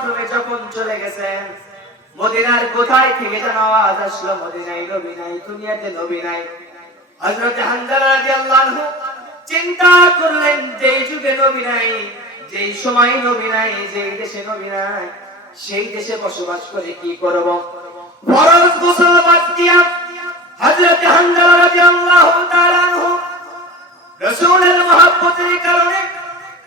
বাথরুমে যখন চলে গেছেন, মদিনার কোথায় থেকে যেন আওয়াজ আসলো, মদিনায় নবী নাই, দুনিয়াতে নবী নাই। হযরত হানজালা রাদিয়াল্লাহু চিন্তা করলেন, যেই যুগে নবী নাই, যেই সময় নবী নাই, যেই দেশে নবী নাই, সেই দেশে বসবাস করে কি করব? ফরজ গোসল বাদ দিয়া হযরত হানজালা রাদিয়াল্লাহু তাআলা রাসূলের মহব্বতের কারণে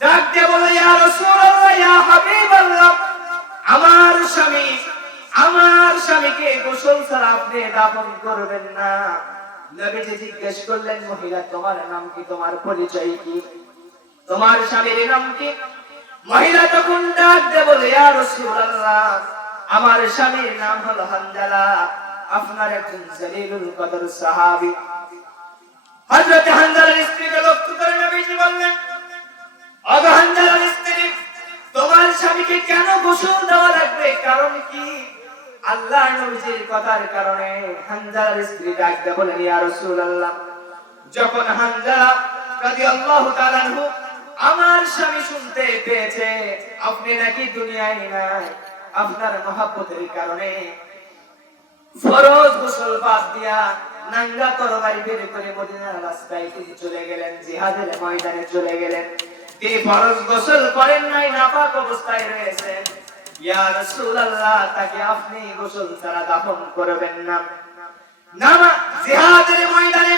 ডাক দিয়ে বলে রাসূলুল্লাহ হাবিবাল্লাহ। আমার স্বামী, আমার স্বামীকে গোসল ছাড়া আপনি দাফন করবেন না। জিজ্ঞেস করলেন, মহিলা, তোমার নাম কি? তোমার পরিচয় কি? তোমার স্বামীর নাম কি? মহিলা তখন ডাক দিয়ে আমার স্বামীর নাম হলো হানজালা। আপনার একজন জলিলুল কদর সাহাবী। হযরত হানজালার স্ত্রীকে লক্ষ্য করে নবীজি বললেন আমার স্বামী শুনতে পেয়েছে, আপনি নাকি দুনিয়ায় নাই? আপনার মহাব্বতের কারণে ফরজ গোসল বাদ দিয়া নাঙ্গা তরবারি বের করে মদিনার রাস্তায় চলে গেলেন, জিহাদের ময়দানে চলে গেলেন। তিনি ফরজ গোসল করেন নাই, নাপাক অবস্থায় রয়েছেন ইয়া রাসূলুল্লাহ, তাকে আপনি গোসল ছাড়া দাফন করবেন না। নামা জিহাদের ময়দানে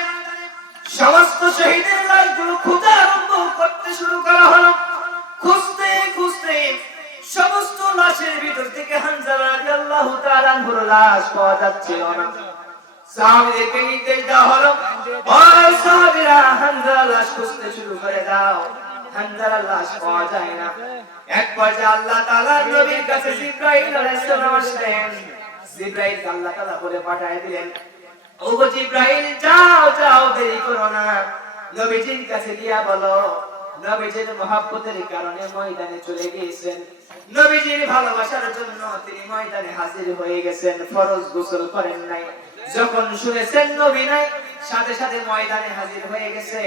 সমস্ত শহীদের লাশগুলো খোঁজা আরম্ভ করতে শুরু করা হলো। খুঁজতে খুঁজতে সমস্ত লাশের ভিতর থেকে হানজালা রাদিয়াল্লাহু তাআলা আনহুর লাশ পাওয়া যাচ্ছিল না। সাহাবীদেরকে নির্দেশ দেওয়া হলো ও সাহাবীরা, হানজালা লাশ খুঁজতে শুরু করে দাও। হানজালার নবীজির কারণে ময়দানে চলে গিয়েছেন। নবীজির ভালোবাসার জন্য তিনি ময়দানে হাজির হয়ে গেছেন, ফরজ গোসল করেন নাই। যখন শুনেছেন নবী নাই, সাথে সাথে ময়দানে হাজির হয়ে গেছে।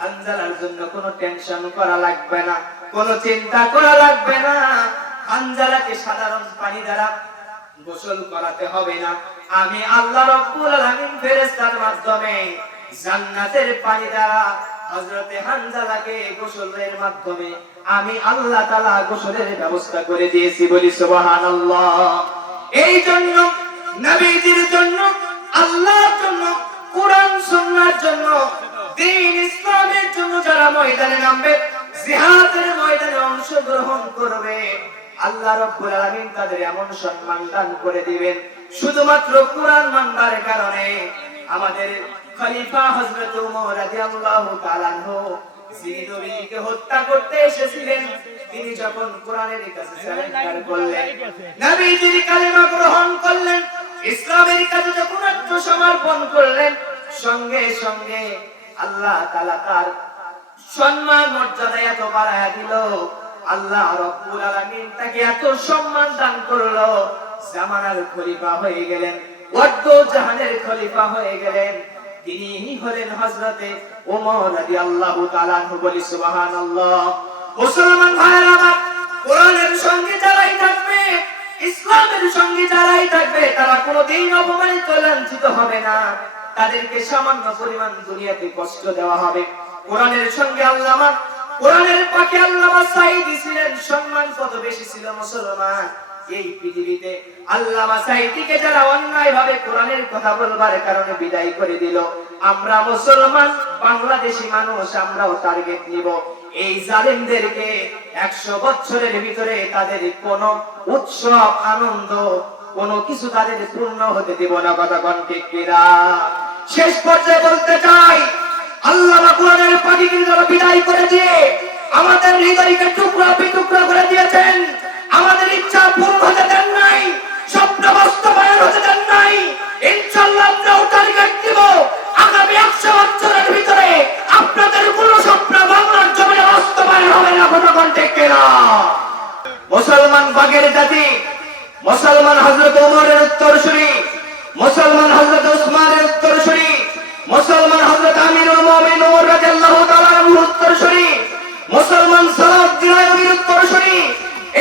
হানজালার জন্য কোনো টেনশন করা লাগবে না, কোনো চিন্তা করা লাগবে না। হানজালাকে সাধারণ পানি দ্বারা গোসল করাতে হবে না। আমি আল্লাহ রব্বুল আলামিন ফেরেশতার মাধ্যমে জান্নাতের পানি দ্বারা হযরতে হানজালাকে গোসলের মাধ্যমে আমি আল্লাহ তাআলা গোসলের ব্যবস্থা করে দিয়েছি বলি সুবহানাল্লাহ। এই জন্য, নবীজির জন্য, আল্লাহর জন্য, কোরআন, সুন্নাহর জন্য দ্বীন ইসলামের জন্য যারা ময়দানে নামবে, জিহাদের ময়দানে করবে। আল্লাহ রাব্বুল আলামিন তাদের এমন সম্মান দান করে দিবেন। শুধুমাত্র কোরআন মানবার কারণে আমাদের খলিফা হযরত রাদিয়াল্লাহু তাআলা যিনি নবীকে হত্যা করতে এসেছিলেন, তিনি যখন কাছে সারেন্ডার করলেন কালেমা গ্রহণ করলেন, ইসলামের কাছে যখন আত্মসমর্পণ করলেন, সঙ্গে সঙ্গে আল্লাহ তাআলা তার সম্মান, মর্যাদা এত বাড়ায়া দিল। আল্লাহ রব্বুল আলামিন তাকে এত সম্মান দান করল। জামানার খলিফা হয়ে গেলেন ওয়াদ্দ জাহানের খলিফা হয়ে গেলেন। তিনি হলেন হযরতে ওমর রাদিয়াল্লাহু তাআলা আনহু বলি, সুবহানাল্লাহ। মুসলমান ভাইরা আমার, কোরআনের সঙ্গে যারাই থাকবে, ইসলামের সঙ্গে যারাই থাকবে, তারা কোনোদিন অপমানিত, লাঞ্ছিত হবে না। তাদেরকে সামান্য পরিমাণ দুনিয়াতে কষ্ট দেওয়া হবে। কোরআনের সঙ্গে আল্লামা কোরআনের পাখি আল্লামা সাইদি ছিলেন। সম্মান কত বেশি ছিল মুসলমান? এই পৃথিবীতে আল্লামা সাইদিকে যারা অন্যায় ভাবে কোরআনের কথা বলবার কারণে বিদায় করে দিল, আমরা মুসলমান, বাংলাদেশি মানুষ, আমরাও টার্গেট নিব। এই জালেমদেরকে একশো বছরের ভিতরে তাদের কোন উৎসব, আনন্দ, কোন কিছু তাদের পূর্ণ হতে দিব না, কথা কিরা শেষ পর্যায়ে বলতে চাই আল্লাহ কোরআনের পাখিকে যারা বিদায় করে দিয়ে আমাদের হৃদয়কে টুকরা বিটুকরা করে দিয়েছেন। আমাদের ইচ্ছা পূরণ হতে দেন নাই, স্বপ্ন বাস্তবায়ন হতে দেন নাই। ইনশাল্লাহ দিব, আগামী একশো বছরের ভিতরে আপনাদের কোন স্বপ্ন বাংলার জমিনে বাস্তবায়ন হবে না, কোনো কন্টেক্ট না মুসলমান বাগের জাতি, মুসলমান হজরত ওমরের উত্তরসূরি মুসলমান হজরত উসমানের উত্তরসূরি, মুসলমান হজরত আমিরুল মুমিন রাদিয়াল্লাহু তাআলা আনহুর উত্তরসূরি, মুসলমান সালাউদ্দিন আইয়ুবীর উত্তরসূরি,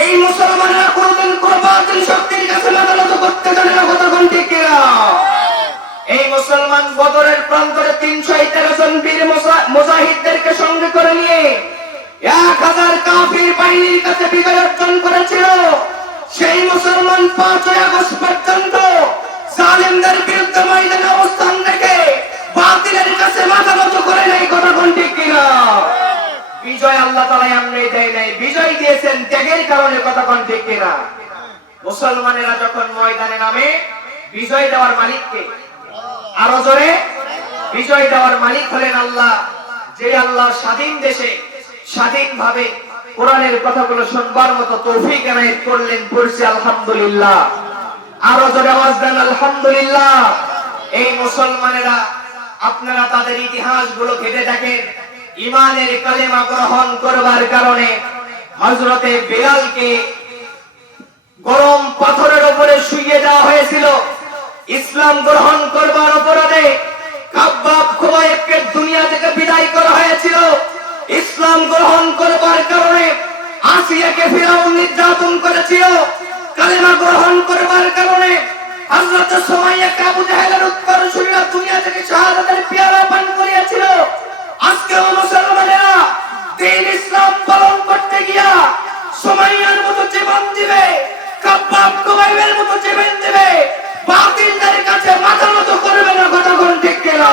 এই মুসলমানরা কোনদিন কোনো শক্তির কাছে নত করতে জানে না কতক্ষণ ঠিক কিনা। এই মুসলমান বদরের প্রান্তরে তিনশো তেরো জন বীর মুজাহিদদেরকে সঙ্গে করে নিয়ে এক হাজার কাফির বাহিনীর কাছে বিজয় অর্জন করেছিল। সেই মুসলমান পাঁচই আগস্ট পর্যন্ত জালিমদের বিরুদ্ধে ময়দানে অবস্থান রেখে বাতিলের কাছে মাথা নত করে নাই কতক্ষণ ঠিক কিনা? বিজয় আল্লাহ তালা এমনি দেয় নাই। বিজয় দিয়েছেন ত্যাগের কারণে কতক্ষণ ঠিক কিনা? মুসলমানেরা যখন ময়দানে নামে, বিজয় দেওয়ার মালিককে? আরও জোরে, বিজয় দেওয়ার মালিক হলেন আল্লাহ। যে আল্লাহ স্বাধীন দেশে স্বাধীনভাবে কোরআনের কথাগুলো শুনবার মতো তৌফিক এনায়েত করলেন পড়ছি আলহামদুলিল্লাহ। আরও জোরে আওয়াজ দেন, আলহামদুলিল্লাহ। এই মুসলমানেরা, আপনারা তাদের ইতিহাসগুলো দেখেন। ইমানের কালেমা গ্রহণ করবার কারণে হজরতে গরম পাথরের উপরে শুইয়ে দেওয়া হয়েছিল। ইসলাম গ্রহণ করবার অপরাধে দুনিয়া থেকে বিদায় করা হয়েছিল। ইসলাম গ্রহণ করবার কারণে আসিয়াকে নির্যাতন করেছিল। কালেমা গ্রহণ করবার কারণে হযরত সুমাইয়া আবু জাহেলের উত্তরসূরিরা দুনিয়া থেকে শাহাদাতের পেয়ালা পান করিয়েছিল আজকেও মুসলমানেরা দিন ইসলাম পালন করতে গিয়া সুমাইয়ার মতো জীবন দিবে, কাব্বাব কুবাইবের মতো জীবন দিবে, বাতিলদের কাছে মাথা মতো করবে না কথা কোন ঠিক কিনা?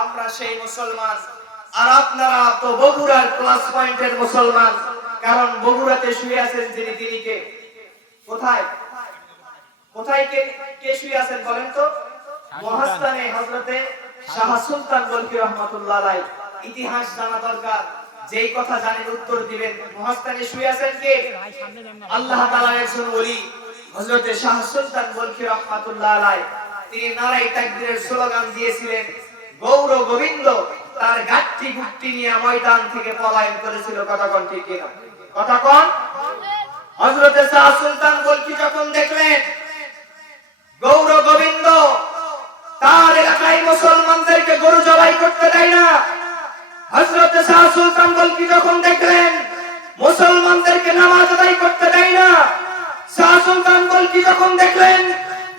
আমরা সেই মুসলমান, আর আপনারা তো বগুড়ার প্লাস পয়েন্টের মুসলমান, কারণ বগুড়াতে শুয়ে আছেন যিনি, তিনি কে কোথায়? কোথায় কে কে শুয়ে আছেন বলেন তো? মহাস্থানে হযরতে শাহ সুলতান বলকি রহমাতুল্লাহ আলাই ইতিহাস জানা দরকার। যেই কথা জানেন উত্তর দিবেন। মহাস্থানে শুয়ে আছেন কে? আল্লাহ একজন ওলি হযরতে শাহ সুলতান বলকি রহমাতুল্লাহ আলাই তিনি নারাই তাকবীরের স্লোগান দিয়েছিলেন গৌর গোবিন্দ তার গাঠটি গুট্টি নিয়ে ময়দান থেকে পলায়ন করেছিল। কথা কোন ঠিক কিনা? কথা কোন? হযরতে শাহ সুলতান বলকি যখন দেখলেন গৌর গোবিন্দ, তার এলাকায় মুসলমানদেরকে গরু জবাই করতে দেয় না, হযরত শাহ সুলতান বলকি যখন দেখলেন মুসলমানদেরকে নামাজ আদায় করতে দেয় না শাহ সুলতান বলকি যখন দেখলেন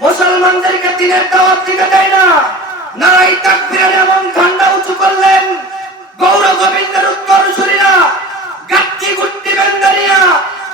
মুসলমানদেরকে দিনের দাওয়াত দিতে দেয় না নারাই তাকবীরের এমন ঠান্ডা উঁচু করলেন, গৌর গোবিন্দের উত্তর শুনিনা গাত্তি গুট্টি বেন্দারিয়া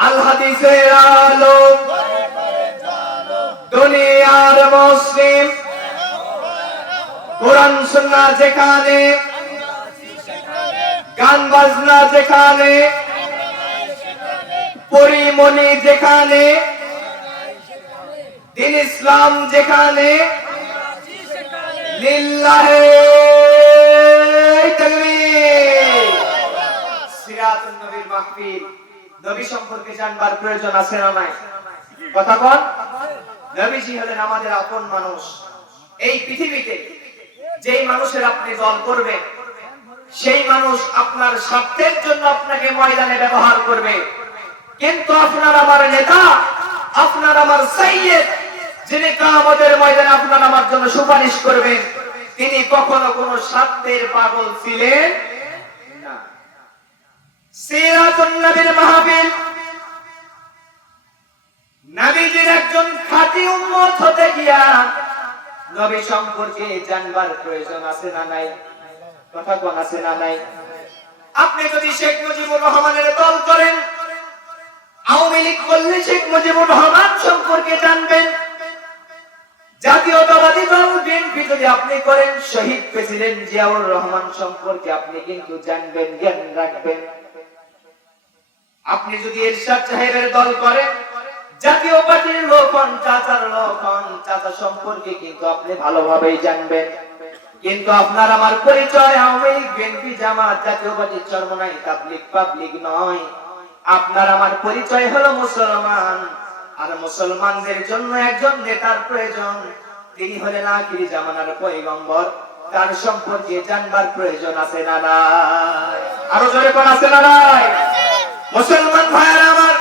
আল হাদিসের আলো। দুনিয়ার মুসলিম। কোরআন, সুন্নাহ যেখানে। গান, বাজনা যেখানে। পরিমণি যেখানে। দিন ইসলাম যেখানে। লিল্লাহে তাকবীর। নবীর মাহফিল। নবী সম্পর্কে জানবার প্রয়োজন আছে না নাই? কথা বল। নবীজি হলেন আমাদের আপন মানুষ। এই পৃথিবীতে যেই মানুষের আপনি দল করবেন, সেই মানুষ আপনার স্বার্থের জন্য আপনাকে ময়দানে ব্যবহার করবে। কিন্তু আপনার আমার নেতা, আপনার আমার সাইয়েদ যিনি কামতের ময়দানে আপনার আমার জন্য সুপারিশ করবেন, তিনি কখনো কোনো স্বার্থের পাগল ছিলেন আপনি যদি শেখ মুজিবুর রহমানের দল করেন, আওয়ামী লীগ করলে শেখ মুজিবুর রহমান সম্পর্কে জানবেন। জাতীয়তাবাদী দল, বিএনপি যদি আপনি করেন, শহীদ প্রেসিডেন্ট জিয়াউর রহমান সম্পর্কে আপনি কিন্তু জানবেন, জ্ঞান রাখবেন। আপনি যদি এরশাদ সাহেবের দল করেন জাতীয় পার্টির লোক হন চাচার লোক হন চাচা সম্পর্কে কিন্তু আপনি ভালোভাবেই জানবেন। কিন্তু আপনার আমার পরিচয় আওয়ামী বিএনপি, জামাত, জাতীয় পার্টির চরমনাই তাবলিগ পাবলিক নয়। আপনার আমার পরিচয় হলো মুসলমান, আর মুসলমানদের জন্য একজন নেতার প্রয়োজন। তিনি হলেন আখিরি জামানার পয়গম্বর। তার সম্পর্কে জানবার প্রয়োজন আছে না নাই? আরও জোরে কোন আছে না নাই? মুসলমান ভাইয়ারা আমার,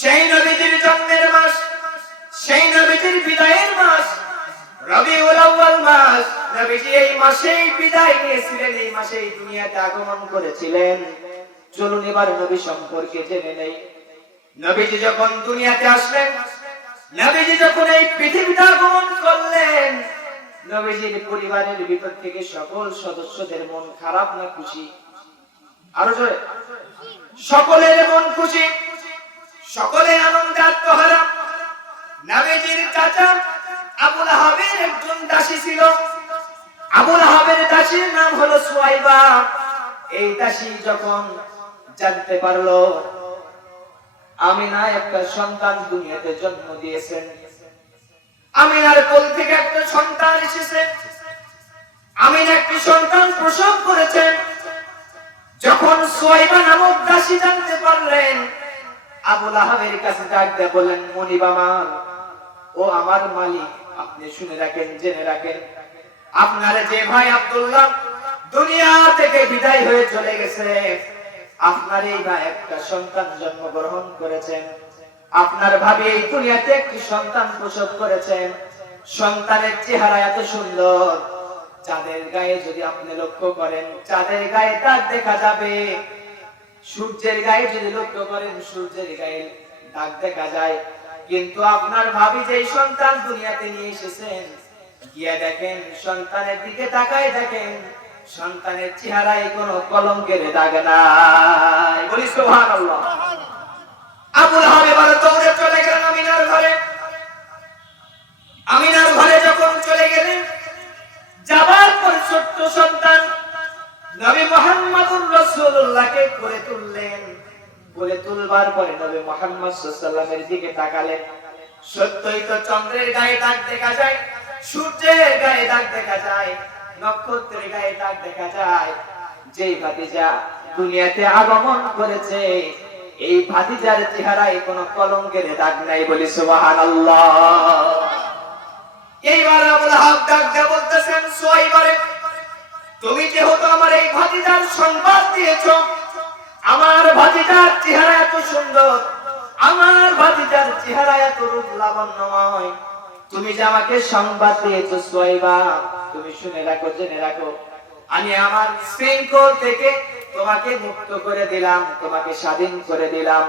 সেই নবীজির জন্মের মাস, সেই নবীজির বিদায়ের মাস, রবিউল আউয়াল মাস, নবীজি এই মাসেই বিদায় নিয়েছিলেন, এই মাসেই দুনিয়াতে আগমন করেছিলেন। চলুন এবার নবী সম্পর্কে জেনে নেই। নবীজি যখন দুনিয়াতে আসলেন, নবীজি যখন এই পৃথিবীতে আগমন করলেন, নবীজির পরিবারের ভিতর থেকে সকল সদস্যদের মন খারাপ না খুশি? আরও জোরে। সকলের মন খুশি সকলে আনন্দে আত্মহারা। নবীজির চাচা আবুল আহাবের একজন দাসী ছিল। আবুল আহাবের দাসীর নাম হলো সুয়াইবা। এই দাসী যখন জানতে পারল, আমিনা একটা সন্তান দুনিয়াতে জন্ম দিয়েছেন। আমিনার কোল থেকে একটা সন্তান এসেছে। আমিনা একটি সন্তান প্রসব করেছেন। যখন সোয়াইবা নামক দাসী জানতে পারলেন, আবুল আহাবের কাছে ডাক দিয়ে বললেন মনিব আমার ও আমার মালিক, আপনি শুনে রাখেন, জেনে রাখেন। আপনার যে ভাই আব্দুল্লাহ দুনিয়া থেকে বিদায় হয়ে চলে গেছে। আপনার এই ভাই একটা সন্তান জন্মগ্রহণ করেছেন। আপনার ভাবি এই দুনিয়াতে একটি সন্তান প্রসব করেছেন। সন্তানের চেহারা এত সুন্দর। চাঁদের গায়ে যদি আপনি লক্ষ্য করেন, চাঁদের গায়ে দাগ দেখা যাবে। সূর্যের গায়ে যদি লক্ষ্য করেন, সূর্যের গায়ে দাগ দেখা যায়। কিন্তু আপনার ভাবি যেই সন্তান দুনিয়াতে নিয়ে এসেছেন, গিয়া দেখেন সন্তানের দিকে তাকায় দেখেন, সন্তানের চেহারায় কোনো কলঙ্কের দাগ নাই। বলি সুবহানাল্লাহ। আবুল হাব এবার দৌড়ে চলে গেলেন আমিনার ঘরে। আমিনার ঘরে যখন চলে গেলেন পর ছোট্ট সন্তান নবী মোহাম্মদুর রাসূলুল্লাহকে করে তুললেন। বলে তুলবার পরে নবী মোহাম্মদ দিকে তাকালেন। সত্যই তো চন্দ্রের গায়ে দাগ দেখা যায়, সূর্যের গায়ে দাগ দেখা যায়, নক্ষত্রের গায়ে দাগ দেখা যায়। যেই ভাতিজা দুনিয়াতে আগমন করেছে, এই ভাতিজার চেহারায় কোনো কলঙ্কের দাগ নাই বলি সুবহানাল্লাহ। এইবার আবুল হাব ডাক বলতেছেন সোয়াইবারে তুমি যেহেতু আমার এই ভাতিজার সংবাদ দিয়েছ, আমার ভাতিজার চেহারা এত সুন্দর, আমার ভাতিজার চেহারা এত রূপ লাবণ্যময় তুমি যে আমাকে সংবাদ দিয়েছ সোয়াইবা তুমি শুনে রাখো, জেনে রাখো। আমি আমার শৃঙ্খল থেকে তোমাকে মুক্ত করে দিলাম, তোমাকে স্বাধীন করে দিলাম।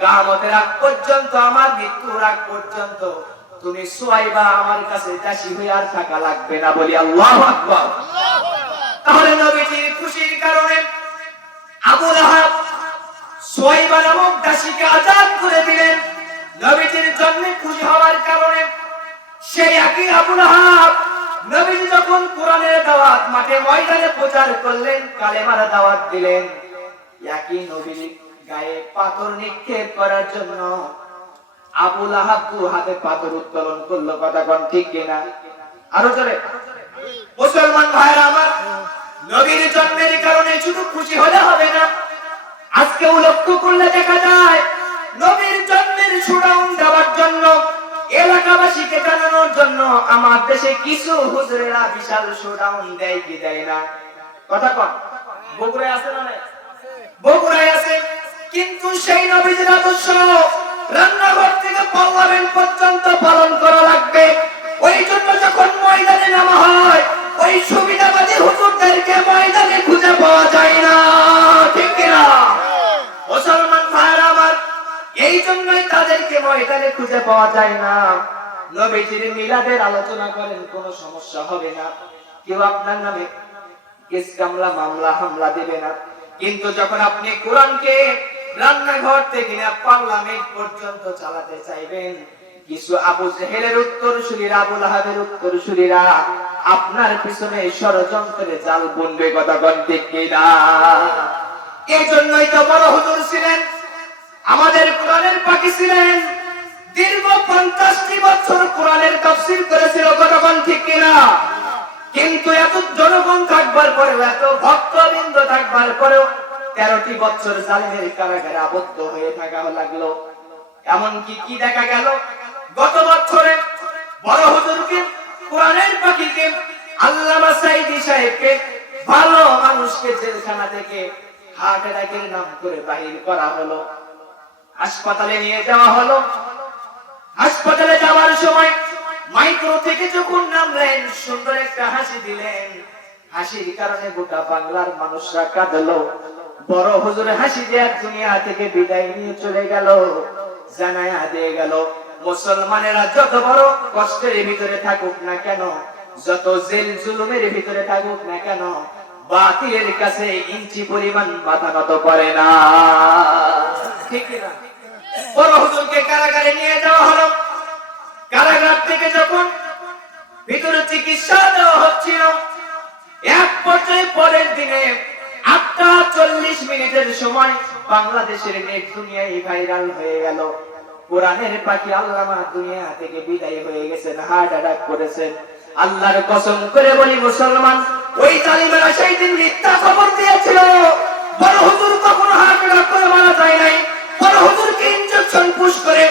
কামতের আগ পর্যন্ত, আমার মৃত্যুর আগ পর্যন্ত তুমি সোয়াইবা আমার কাছে দাসী হয়ে আর থাকা লাগবে না বলি আল্লাহু তাহলে নবীজির খুশির কারণে সোয়াইবা নামক আজাদ করে দিলেন। নবীজির জন্মে খুশি হওয়ার কারণে সেই একই নবীজি যখন কোরআনের দাওয়াত মাঠে ময়দানে প্রচার করলেন, কালেমার দাওয়াত দিলেন। একই নবীর গায়ে পাথর নিক্ষেপ করার জন্য আবুল আহাব দু হাতে পাথর উত্তোলন করল কথা কোন ঠিক কিনা? আরও জোরে। মুসলমান ভাইরা আমার, নবীর জন্মের কারণে শুধু খুশি হলে হবে না, আজকেও লক্ষ্য করলে দেখা যায়, নবীর জন্মের সুরাউন দেওয়ার জন্য, এলাকাবাসীকে জানানোর জন্য আমার দেশে কিছু হুজুরেরা বিশাল সুরাউন দেয় কি দেয় না? কথা কন। বগুড়ায় আছে না বগুড়ায় আছে, কিন্তু সেই নবীজির আদর্শ রান্নাঘর থেকে পার্লামেন্ট পর্যন্ত পালন করা লাগবে। ওই জন্য যখন ময়দানে নামা হয়, ওই সুবিধাবাদী হুজুরদেরকে ময়দানে খুঁজে পাওয়া যায় না। ঠিক কিনা? মুসলমান ভাইরা আমার, এই জন্যই তাদেরকে ময়দানে খুঁজে পাওয়া যায় না। নবীজির মিলাদের আলোচনা করেন, কোনো সমস্যা হবে না। কেউ আপনার নামে কেস কামলা মামলা হামলা দেবে না। কিন্তু যখন আপনি কোরআনকে রান্নাঘর থেকে না পার্লামেন্ট পর্যন্ত চালাতে চাইবেন। কিছু আবু জেহেলের উত্তর শুরীরা আবুল আহাবের উত্তর শুরীরা আপনার পিছনে ষড়যন্ত্রে জাল বুনবে কথা কন ঠিক কিনা? এই জন্যই তো বড় হুজুর ছিলেন। আমাদের কোরআনের পাখি ছিলেন। দীর্ঘ পঞ্চাশটি বছর কোরআনের তাফসির করেছিল কতক্ষণ ঠিক কিনা? কিন্তু এত জনগণ থাকবার পরেও, এত ভক্তবৃন্দ থাকবার পরেও তেরোটি বছর জালিমের কারাগারে আবদ্ধ হয়ে থাকা লাগল। এমনকি কি দেখা গেল? গত বছরে বড় হুজুরকে, কোরআনের পাখিকে, আল্লামা সাইদি সাহেবকে, ভালো মানুষকে জেলখানা থেকে হার্ট অ্যাটাকের নাম করে বাহির করা হলো। হাসপাতালে নিয়ে যাওয়া হলো। হাসপাতালে যাওয়ার সময় মাইক্রো থেকে যখন নামলেন, সুন্দর একটা হাসি দিলেন। হাসির কারণে গোটা বাংলার মানুষরা কাঁদলো। বড় হুজুর হাসি দেওয়ার দুনিয়া থেকে বিদায় নিয়ে চলে গেল, জানায়া দিয়ে গেল, মুসলমানেরা যত বড় কষ্টের ভিতরে থাকুক না কেন, যত জেল জুলুমের ভিতরে থাকুক না কেন, বাতিলের কাছে ইঞ্চি পরিমাণ মাথা নত করে না। ঠিক বড় হুজুরকে কারাগারে নিয়ে যাওয়া হলো। কারাগার থেকে যখন ভিতরে চিকিৎসা দেওয়া হচ্ছিল, এক পর্যায়ে পরের দিনে আটটা চল্লিশ মিনিটের সময় বাংলাদেশের দুনিয়ায় ভাইরাল হয়ে গেল। কোরআনের পাখি আল্লামা দুনিয়া থেকে বিদায় হয়ে গেছেন হার্ট অ্যাটাক করেছেন। আল্লাহর কসম করে বলি, মুসলমান, ওই সেই দিন মিথ্যা খবর দিয়েছিল। বড় হুজুর কখনো হার্ট অ্যাটাক করে মারা যায় নাই। বড় পুশ করে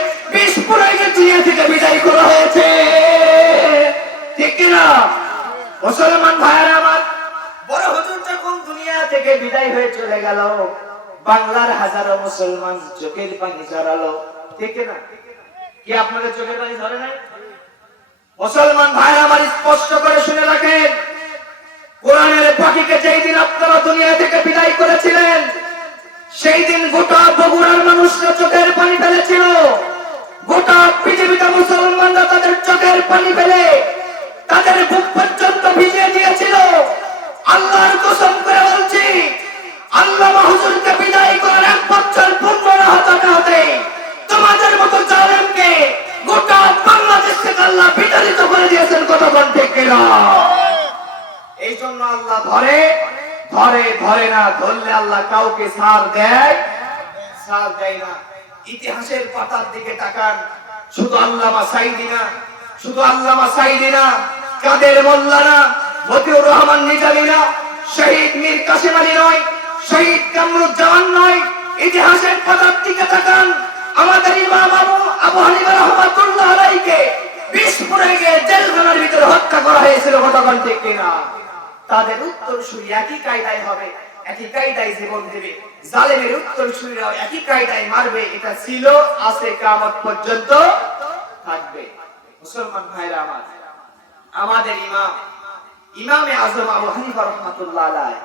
দুনিয়া থেকে বিদায় করা হয়েছে? ঠিক কিনা? মুসলমান ভাইয়ারা থেকে বিদায় হয়ে চলে গেল। বাংলার হাজারো মুসলমান চোখের পানি ঝরালো। ঠিক না? কি আপনাদের চোখের পানি ঝরে নাই? মুসলমান ভাইরা আমার স্পষ্ট করে শুনে রাখেন, কোরআনের পাখিকে যেই দিন আপনারা দুনিয়া থেকে বিদায় করেছিলেন, সেই দিন গোটা বগুড়ার মানুষরা চোখের পানি ফেলেছিল। গোটা পৃথিবীতে মুসলমানরা তাদের চোখের পানি ফেলে তাদের বুক পর্যন্ত ভিজিয়ে দিয়েছিল। আল্লাহর কসম করে বলছি, আল্লাহ হুজুরকে বিদায় করার এক বছর পূর্ণ না হতে হতে তোমাদের মতো জালেমকে গোটা বাংলাদেশ থেকে আল্লাহ বিতাড়িত করে দিয়েছেন, কথা বলতে কিনা? এই জন্য আল্লাহ ধরে ধরে ধরে না, ধরলে আল্লাহ কাউকে সার দেয় সার দেয় না। ইতিহাসের পাতার দিকে তাকান, শুধু আল্লামা সাইদি না শুধু আল্লামা সাইদি না কাদের মোল্লা না মতিউর রহমান নিজামী না শহীদ মীর কাসিম আলী নয়, শহীদ কামরুজ্জামান নয়, ইতিহাসের পাতার দিকে তাকান। আমাদের ইমাম আবু আবু হানিফা রহমাতুল্লাহ আলাইহিকে বিষ গিয়ে জেলখানার ভিতরে হত্যা করা হয়েছিল গতকাল ঠিক কিনা? তাদের উত্তর সুরি একই কায়দায় হবে, একই কায়দায় জীবন দেবে। জালেমের উত্তর সুরিরাও একই কায়দায় মারবে, এটা ছিল আছে কামত পর্যন্ত থাকবে। মুসলমান ভাইরা আমার, আমাদের ইমাম ইমামে আজম আবু হানিফা রহমাতুল্লাহ আলাইহি।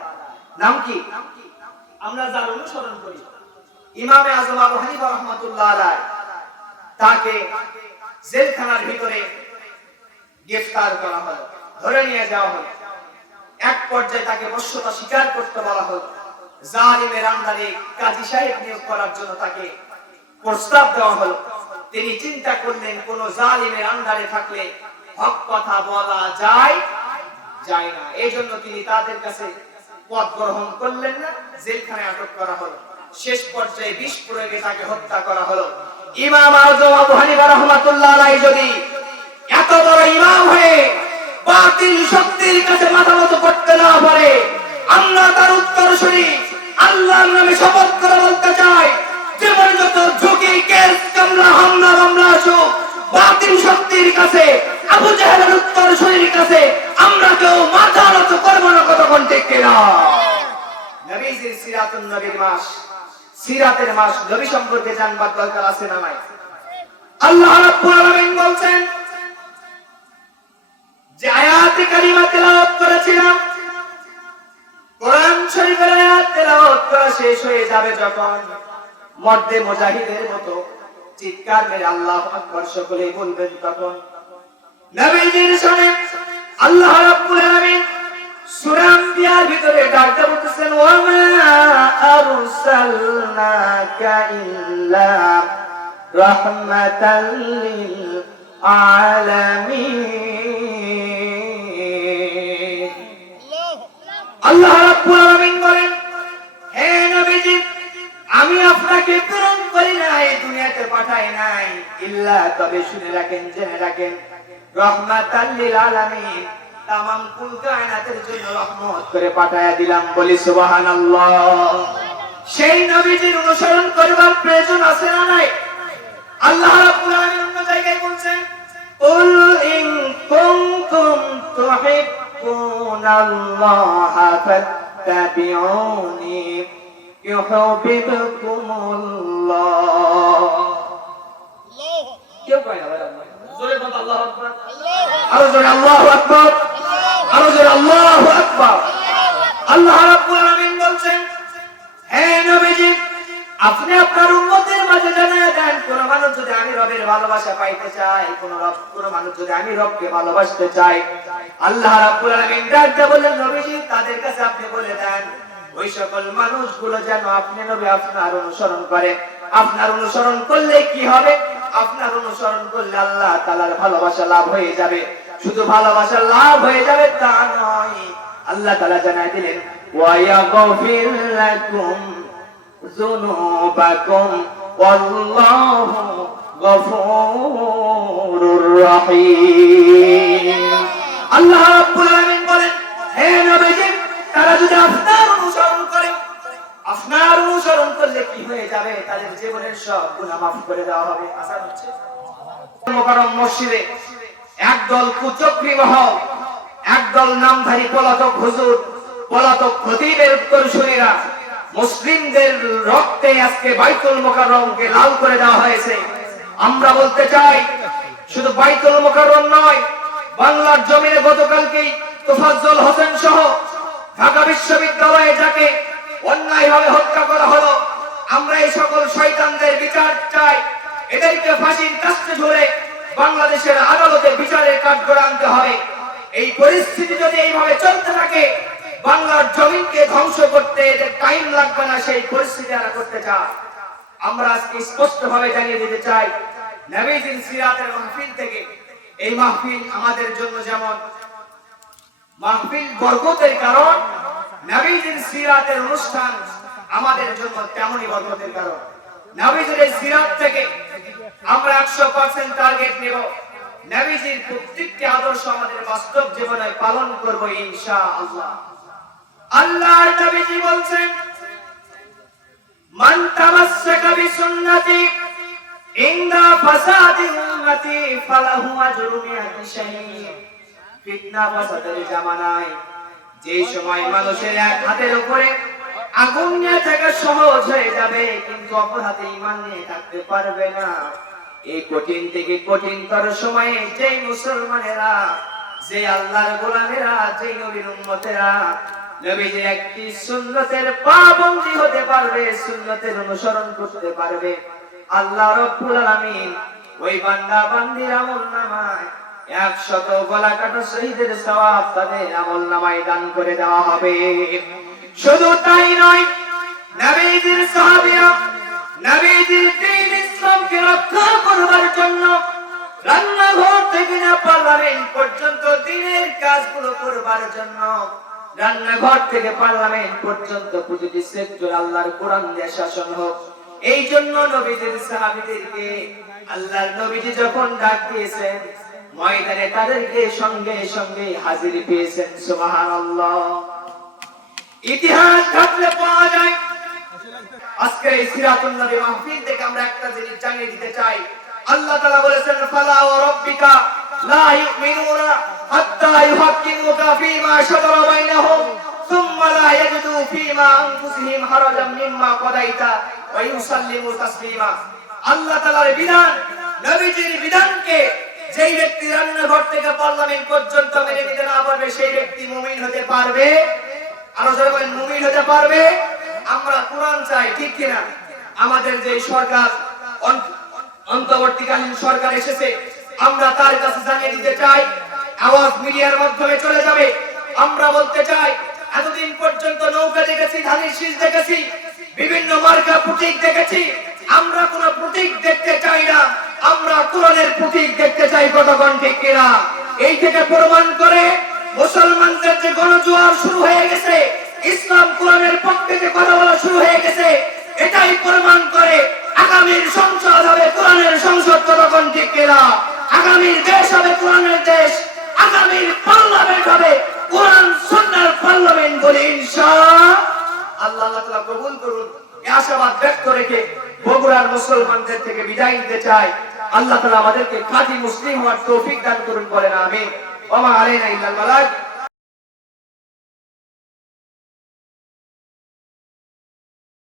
নাম কি? আমরা যার অনুসরণ করি। ইমামে আজম আবু হানিফা রহমাতুল্লাহ আলাইহি। তাকে জেলখানার ভিতরে গ্রেফতার করা হলো ধরে নিয়ে যাওয়া হলো। এক পর্যায়ে তাকে বশ্যতা স্বীকার করতে বলা হলো। জালিমের আন্দারে কাজী সাহেব নিয়োগ করার জন্য তাকে প্রস্তাব দেওয়া হলো। তিনি চিন্তা করলেন কোন জালিমের আন্ডারে থাকলে হক কথা বলা যায় যায় না। এই জন্য তিনি তাদের কাছে পদ গ্রহণ করলেন না জেলখানে আটক করা হলো। শেষ পর্যায়ে বিষ প্রয়োগে তাকে হত্যা করা হলো। ইমাম আজম আবু হানিফা রহমাতুল্লাহ আলাইহি যদি এত বড় ইমাম হয়ে বাতিল শক্তির কাছে মাথা মতো করতে না পারে, আমরা তার উত্তর শুনি, আল্লাহর নামে শপথ করে বলতে চাই, জীবন যত ঝুঁকি, কেস কামলা হামলা, মামলা আসুক, বাতিল শক্তির কাছে মাস, সিরাতের মাস নবী সম্পর্কে জানবার দরকার আছে না নাই? আল্লাহ রাব্বুল আলামিন বলছেন, যে আয়াতে কারিমা তেলাওয়াত করেছিলাম, কোরআন শরীফের আয়াত তেলাওয়াত করা শেষ হয়ে যাবে যখন মর্দে মুজাহিদের মতো চিৎকার মেরে আল্লাহু আকবার সকলে বলবেন তখন। নবীজির শুনে আল্লাহ রাব্বুল আলামিন আল্লাহ আমি আপনাকে প্রেরণ করি না এই দুনিয়াতে পাঠাই নাই, ইল্লা তবে শুনে রাখেন, জেনে রাখেন রহমাত লিল তামাম কুল কায়নাতের জন্য রহমত করে পাঠায়া দিলাম। বলি সুবহানাল্লাহ। সেই নবীজির অনুসরণ করবার প্রয়োজন আছে না নাই? আল্লাহ রাব্বুল আলামিন অন্য জায়গায় বলছেন কুল ইন কুনতুম তুহিব্বুনাল্লাহা ফাত্তাবিউনি ইউহিব্বুকুমুল্লাহ. কেউ কয় না ভাই আল্লাহ জোরে বল আল্লাহু আকবার আল্লাহু আকবার। আপনি আপনার উম্মতের মাঝে জানায় দেন কোন মানুষ যদি আমি রবের ভালোবাসা পাইতে চাই কোন রব, কোন মানুষ যদি আমি রবকে ভালোবাসতে চাই আল্লাহ রাব্বুল আলামিন তাদের কাছে আপনি বলে দেন, ওই সকল মানুষগুলো যেন আপনি নবী, আপনার অনুসরণ করে। আপনার অনুসরণ করলে কি হবে? আপনার অনুসরণ করলে আল্লাহ তাআলার ভালোবাসা লাভ হয়ে যাবে। শুধু ভালোবাসা লাভ হয়ে যাবে তা নয় আল্লাহ তালা জানাই দিলেন আল্লাহ বলেন, হে তারা যদি আপনার অনুসরণ করে, আপনার অনুসরণ করলে কি হয়ে যাবে? তাদের জীবনের সব গুনাহ মাফ করে দেওয়া হবে। আশা হচ্ছে মসজিদে একদল কুচক্রী মহল একদল নামধারী পলাতক হুজুর, পলাতক খতিবের উত্তরসূরিরা মুসলিমদের রক্তে আজকে বাইতুল মোকাররমকে লাল করে দেওয়া হয়েছে। আমরা বলতে চাই, শুধু বাইতুল মোকাররম নয়, বাংলার জমিনে গতকালকেই তোফাজ্জল হোসেন সহ ঢাকা বিশ্ববিদ্যালয়ে যাকে অন্যায়ভাবে হত্যা করা হলো, আমরা এই সকল শয়তানদের বিচার চাই। এদেরকে ফাঁসির কাছে ধরে বাংলাদেশের আদালতে বিচারের কাঠগড় আনতে হবে। এই পরিস্থিতি যদি এইভাবে চলতে থাকে, বাংলার জমিনকে ধ্বংস করতে টাইম লাগবে না, সেই পরিস্থিতি আমরা করতে চাই আমরা আজকে স্পষ্ট ভাবে জানিয়ে দিতে চাই নবীজির সিরাতের মাহফিল থেকে এই মাহফিল আমাদের জন্য যেমন মাহফিল বরকতের কারণ নবীজির সিরাতের অনুষ্ঠান আমাদের জন্য তেমনই বরকতের কারণ। নবীজির সিরাত থেকে আমরা একশো পার্সেন্ট টার্গেট নেব। নবীজির প্রত্যেকটি আদর্শ আমাদের বাস্তব জীবনে পালন করব ইনশা আল্লাহ আল্লাহর নবীজি বলছেন, মান তামাসসাকা বিসুন্নতি ইনদা ফাসাদি উম্মতি ফালাহু আজরু মিআতি ফিতনা ফাসাদের জামানায় যে সময় মানুষের এক হাতের উপরে আগুন নিয়ে থাকা সহজ হয়ে যাবে, কিন্তু অপর হাতে ইমান নিয়ে থাকতে পারবে না। এই কঠিন থেকে কঠিনতর সময়ে যে মুসলমানেরা যে আল্লাহর গোলামেরা যে নবীর নবীজির একটি সুন্নতের পাবন্দি হতে পারবে, সুন্নতের অনুসরণ করতে পারবে। আল্লাহ ওই বান্দা বান্দির আমল নামায় একশত গলা কাটা শহীদের সওয়াব তাদের আমল নামায় দান করে দেওয়া হবে। শুধু তাই নয়, নবীজির সাহাবীরা, নবীজির দ্বীন ইসলামকে রক্ষা করবার জন্য রান্নাঘর থেকে না পার্লামেন্ট পর্যন্ত দিনের কাজগুলো করবার জন্য রান্নাঘর থেকে পার্লামেন্ট পর্যন্ত প্রতিটি সেক্টর আল্লাহর কোরআন দিয়ে শাসন হোক। এই জন্য নবীদের সাহাবীদেরকে আল্লাহর নবীজি যখন ডাক দিয়েছেন, ময়দানে তাদেরকে সঙ্গে সঙ্গে হাজির পেয়েছেন, সুবহানাল্লাহ। ইতিহাস ঘাটলে পাওয়া যায় আজকে এই সিরাতুন নবী মাহফিল থেকে আমরা একটা জিনিস জানিয়ে দিতে চাই। আল্লাহ তাআলা বলেছেন, ফালা ওয়া রাব্বিকা লা ইউমিনুনা হাত্তা ইউহাক্কিমুকা ফীমা শাজারা বাইনাহুম, সুম্মা লা ইয়াজিদু ফীমা আনফুসিহিম হারাজাম মিম্মা কাদাইতা ওয়া ইউসাল্লিমু তাসলিমা। আল্লাহ তাআলার বিধান, নবীজির বিধানকে যেই ব্যক্তি রান্নাঘর থেকে পার্লামেন্ট পর্যন্ত মেনে নিতে না পারবে, সেই ব্যক্তি মুমিন হতে পারবে। আরও জোরে মুমিন হতে পারবে। আমরা কোরআন চাই, ঠিক কিনা? আমাদের যে সরকার অন্তর্বর্তীকালীন সরকার এসেছে, আমরা তার কাছে জানিয়ে দিতে চাই, আওয়াজ মিডিয়ার মাধ্যমে চলে যাবে। আমরা বলতে চাই, এতদিন পর্যন্ত নৌকা দেখেছি, ধানের শীষ দেখেছি, বিভিন্ন মার্কা প্রতীক দেখেছি, আমরা কোন প্রতীক দেখতে চাই না, আমরা কোরআনের প্রতীক দেখতে চাই কতক্ষণ ঠিক কিনা? এই থেকে প্রমাণ করে মুসলমানদের যে গণজোয়ার শুরু হয়ে গেছে ইসলাম কোরআনের পক্ষে যে কথা বলা শুরু হয়ে গেছে, এটাই প্রমাণ করে আগামীর সংসদ হবে কোরআনের সংসদ কতক্ষণ ঠিক কিনা। আগামীর দেশ হবে কোরআনের দেশ, আগামীর পার্লামেন্ট হবে কোরআন সুন্নাহর পার্লামেন্ট বলে ইনশাআল্লাহ আল্লাহ তাআলা কবুল করুন। আশাবাদ ব্যক্ত রেখে বগুড়ার মুসলমানদের থেকে বিদায় নিতে চাই। আল্লাহ তাআলা আমাদেরকে খাঁটি মুসলিম হওয়ার তৌফিক দান করুন বলেন, আমিন। ওমা আলাইনা ইল্লাল বালাগ